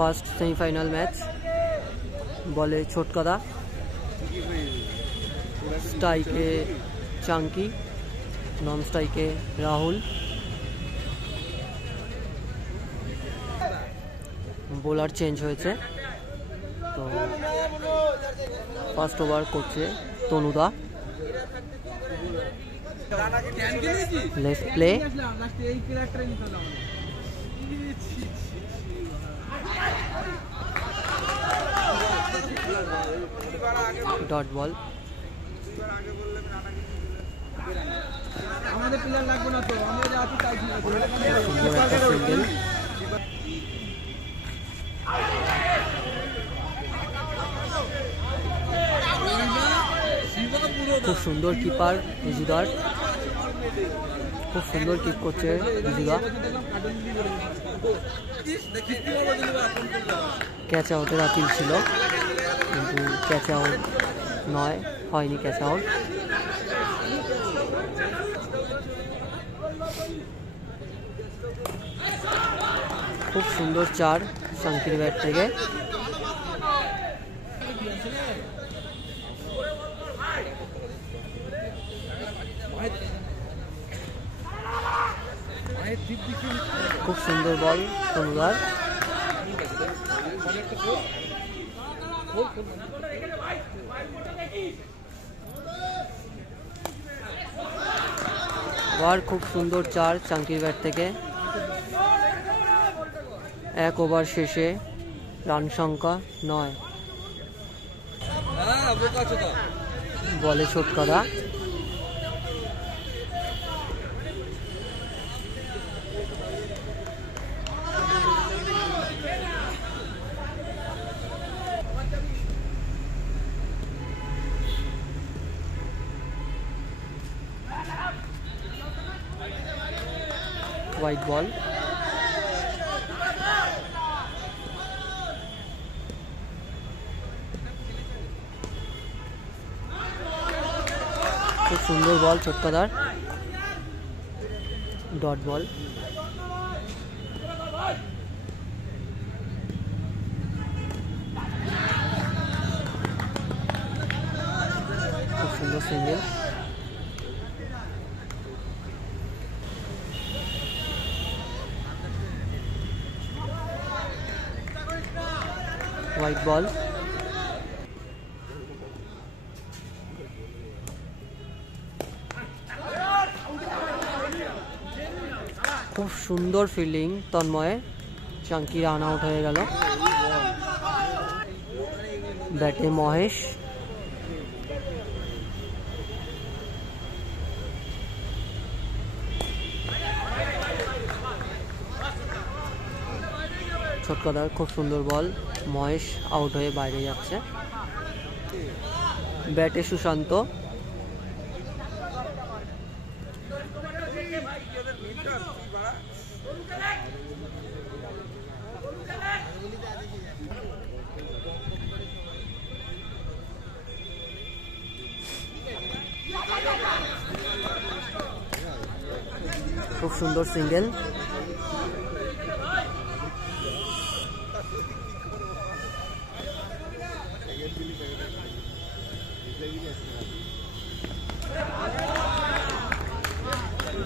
First semifinal match. বলে ছোটকাদা, স্ট্রাইকে চাঙ্কি, নন স্ট্রাইকে রাহুল। বোলার চেঞ্জ হয়েছে, তো ফার্স্ট ওভার করছে তনুদা। Let's play. Dot ball. আমাদের প্লেয়ার লাগবে না তো, আমরা যা আছি তাই সিঙ্গেল। খুব সুন্দর কিপার রিজুদার, খুব সুন্দর কিক করছে রিজুদা। ক্যাচ আউটের আপিল ছিল, কিন্তু ক্যাচ আউট নয়, হয়নি ক্যাচ আউট। খুব সুন্দর চার শাঙ্কির ব্যাট থেকে। খুব সুন্দর বল তনুদার। আর খুব সুন্দর চার চাঙ্কির ব্যাট থেকে। এক ওভার শেষে রান সংখ্যা 9। বলে ছোটকাদা। White ball. খুব সুন্দর বল ছোটকাদার। Dot ball. খুব সুন্দর সিঙ্গেল। White ball. খুব সুন্দর ফিল্ডিং তন্ময়ের, চাঙ্কি রান আউট হয়ে গেল। ব্যাটে মহেশ। ছোটকাদার খুব সুন্দর বল, মহেশ আউট হয়ে বাইরে যাচ্ছে। ব্যাটে সুশান্ত। খুব সুন্দর সিঙ্গেল।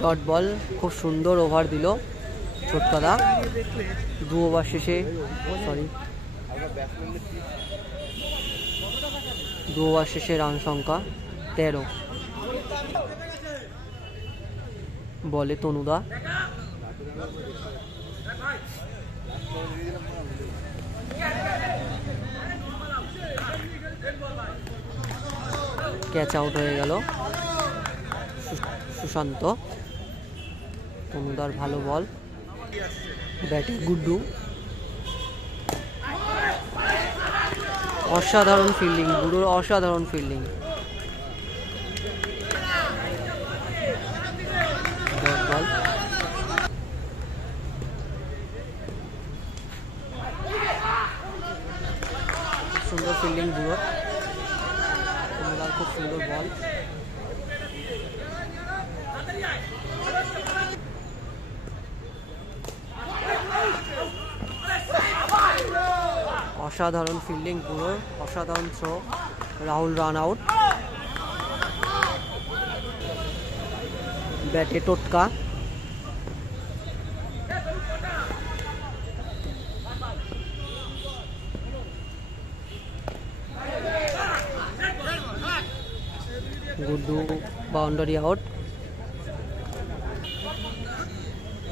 Dot ball. খুব সুন্দর ওভার দিল ছোটকাদা। 2 ওভার শেষে, সরি 2 ওভার শেষে রান সংখ্যা 13। বলে তনুদা। ক্যাচ আউট হয়ে গেল সুশান্ত। তনুদার ভালো বল, ব্যাটে গুড্ডু। অসাধারণ ফিল্ডিং, বুড়োর অসাধারণ ফিল্ডিং। বল। সুন্দর ফিল্ডিং বুড়োর, তনুদার খুব সুন্দর বল। অসাধারণ ফিল্ডিং, পুরো অসাধারণ থ্রো, রাহুল রান আউট। ব্যাটে টোটকা, গুড্ডু বাউন্ডারি আউট।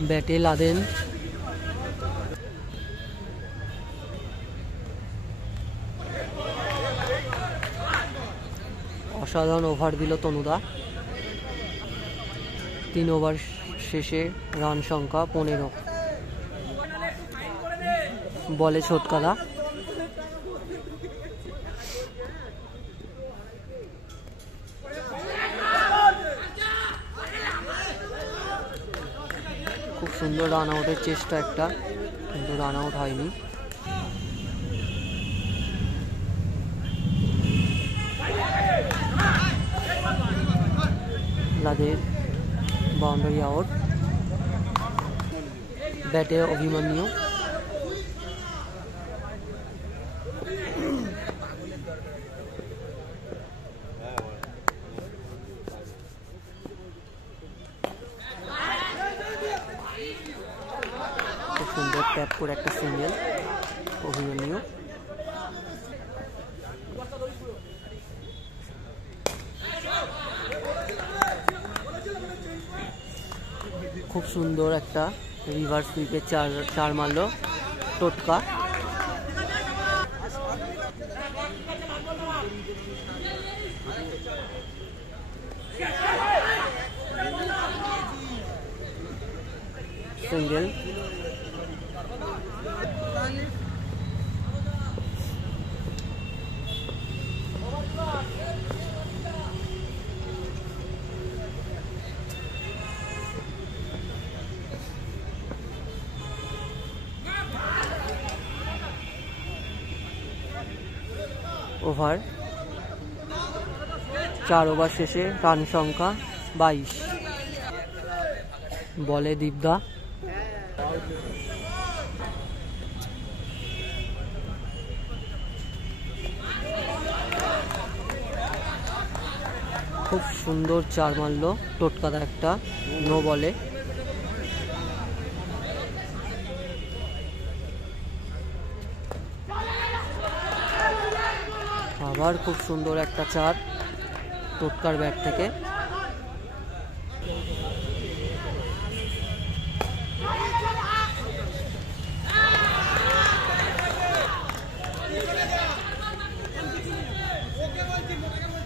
ব্যাটে লাদেন, অসাধারণ ওভার দিল তনুদা। 3 ওভার শেষে রান সংখ্যা 15। বলে ছোটকাদা, খুব সুন্দর রান আউটের চেষ্টা একটা, কিন্তু রান আউট হয়নি। লাদের বাউন্ডারি আউট। ব্যাটে অভিমন্যু, খুব সুন্দর ট্যাপ করে একটা সিঙ্গেল অভিমন্যু। খুব সুন্দর একটা রিভার্স সুইপে চার মারলো টোটকা। সিঙ্গেল। ওভার, 4 ওভার শেষে রান সংখ্যা 22। বলে দীপদা, খুব সুন্দর 4 মারলো টোটকাদা একটা নো বলে। আবার খুব সুন্দর একটা 4 টোটকার ব্যাট থেকে।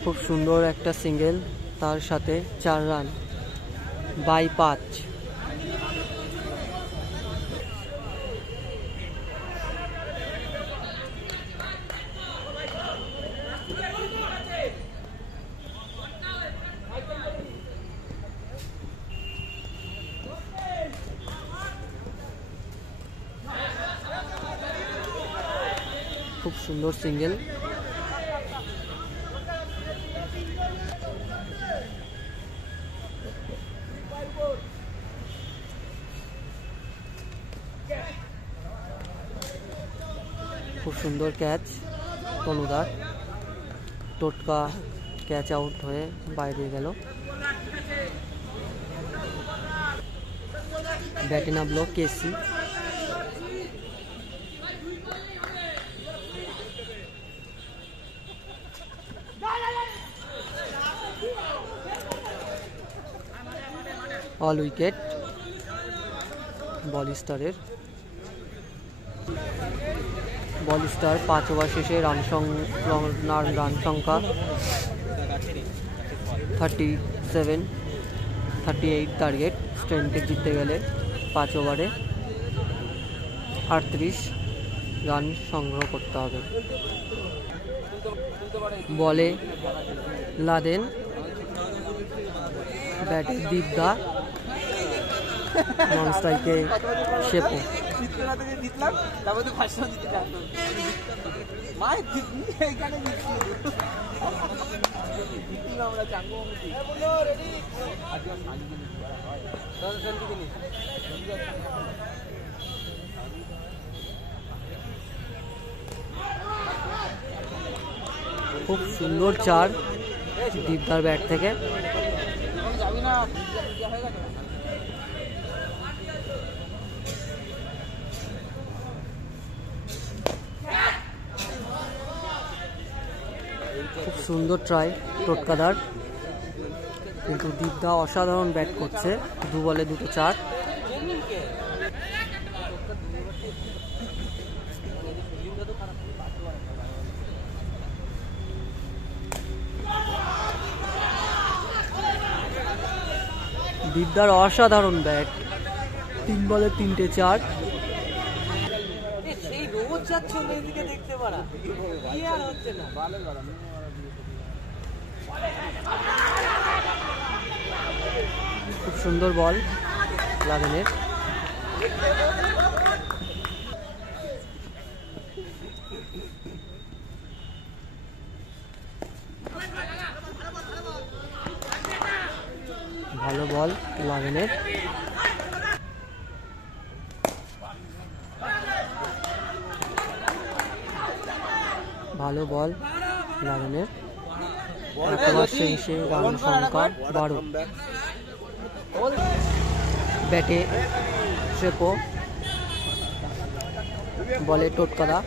খুব সুন্দর একটা সিঙ্গেল, তার সাথে 4 রান বাই 5। খুব সুন্দর সিঙ্গেল। খুব সুন্দর ক্যাচ তনুদার, টোটকা ক্যাচ আউট হয়ে বাইরে গেল। ব্যাটে নামলো কেসি। অল উইকেট বলিস্টারের। বলিস্টার 5 ওভার শেষে রান সংখ্যা 38 টার্গেট। স্ট্রেন্থে জিততে গেলে 5 ওভারে 38 রান সংগ্রহ করতে হবে। বলে লাদেন, ব্যাটে দীপদা, নন স্ট্রাইকে শেপো। খুব সুন্দর চার দীপদার ব্যাট থেকে। খুব সুন্দর ট্রাই টোটকাদার, কিন্তু দীপদা অসাধারণ ব্যাট করছে। 2 বলে 2 চার। দীপদার অসাধারণ ব্যাট, 3 বলে 3 চার। সেই রোজ যাচ্ছে এদিকে দেখতে পারা, কি আর হচ্ছে না। খুব সুন্দর বল লাগেনের। ভালো বল লাগেনের। ভালো বল লাগেনের। একবার শেষে রান সংখ্যা 12। ব্যাটে শ্রেপো, বলে টোটকাদা।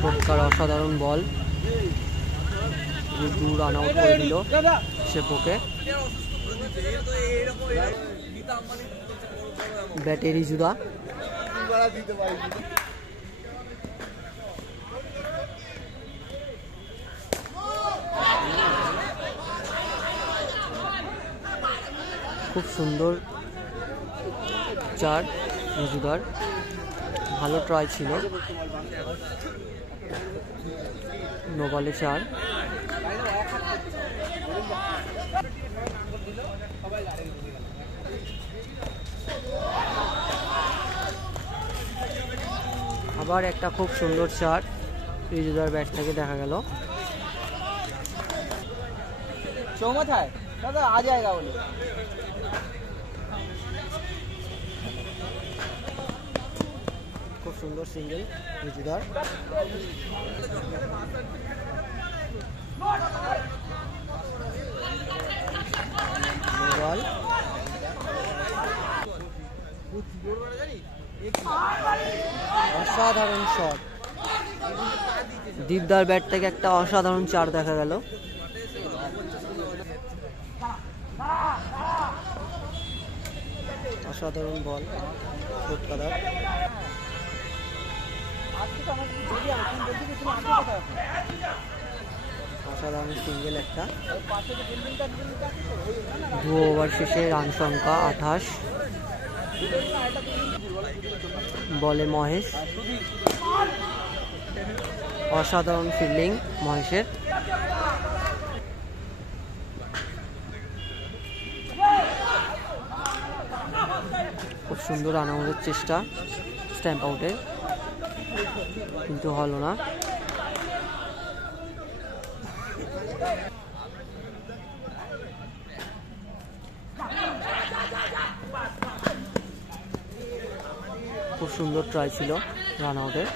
টোটকার অসাধারণ বল, গুড্ডু রান আউট করে দিল শ্রেপোকে। ব্যাটে রিজুদা। খুব সুন্দর চার রিজুদার, ভালো ট্রাই ছিল। 9 বলে 4। আবার একটা খুব সুন্দর চার রিজুদার ব্যাট থেকে দেখা গেল। চৌমাথায় দাদা আ যায়গা বলে। খুব সুন্দর সিঙ্গেল রিজুদার। বল অসাধারণ শট, দীপদার ব্যাট থেকে একটা অসাধারণ চার দেখা গেল। অসাধারণ বল টোটকাদার। অসাধারণ সিঙ্গেল একটা। 2 ওভার শেষে রান সংখ্যা 28। বলে মহেশ, অসাধারণ ফিল্ডিং মহেশের। খুব সুন্দর রান আউটের চেষ্টা স্ট্যাম্প আউটে, কিন্তু হলো না। খুব সুন্দর ট্রাই ছিল রান আউটের।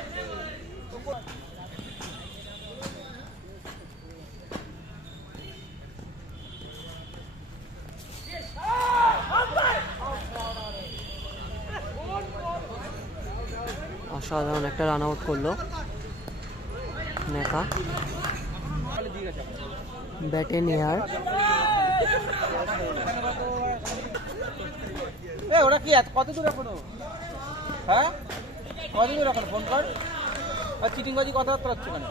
অসাধারণ একটা রান আউট করলো নেতা। ব্যাটে নেয়ার। ওরা কি কত দূর এখনো? হ্যাঁ কত দূর এখন? ফোন কর। আর চিটিংবাজি কথাবার্তা হচ্ছে কেন?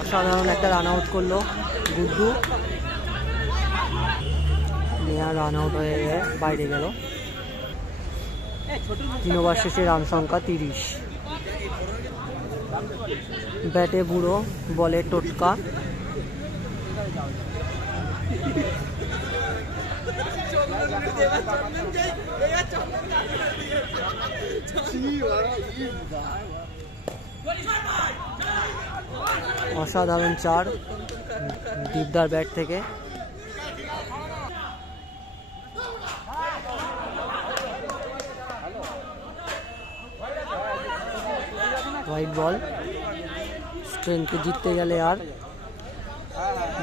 অসাধারণ একটা রান আউট করলো গুড্ডু। নেয়ার রান আউট হয়ে বাইরে গেল। 3 ওভার শেষে রান সংখ্যা 30। ব্যাটে বুড়ো, বলে টোটকা। অসাধারণ চার দীপদার ব্যাট থেকে। White ball. স্ট্রেংথকে জিততে গেলে আর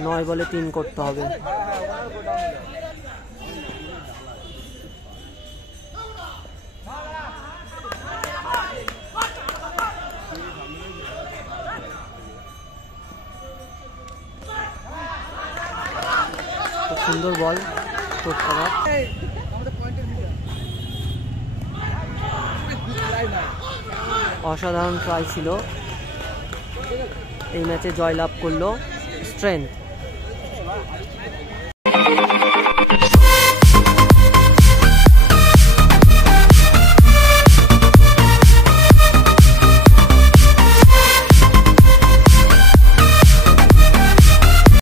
9 বলে 3 করতে হবে। খুব সুন্দর বল শর্ট করার। অসাধারণ ট্রাই ছিল। এই ম্যাচে জয়লাভ করলো স্ট্রেংথ।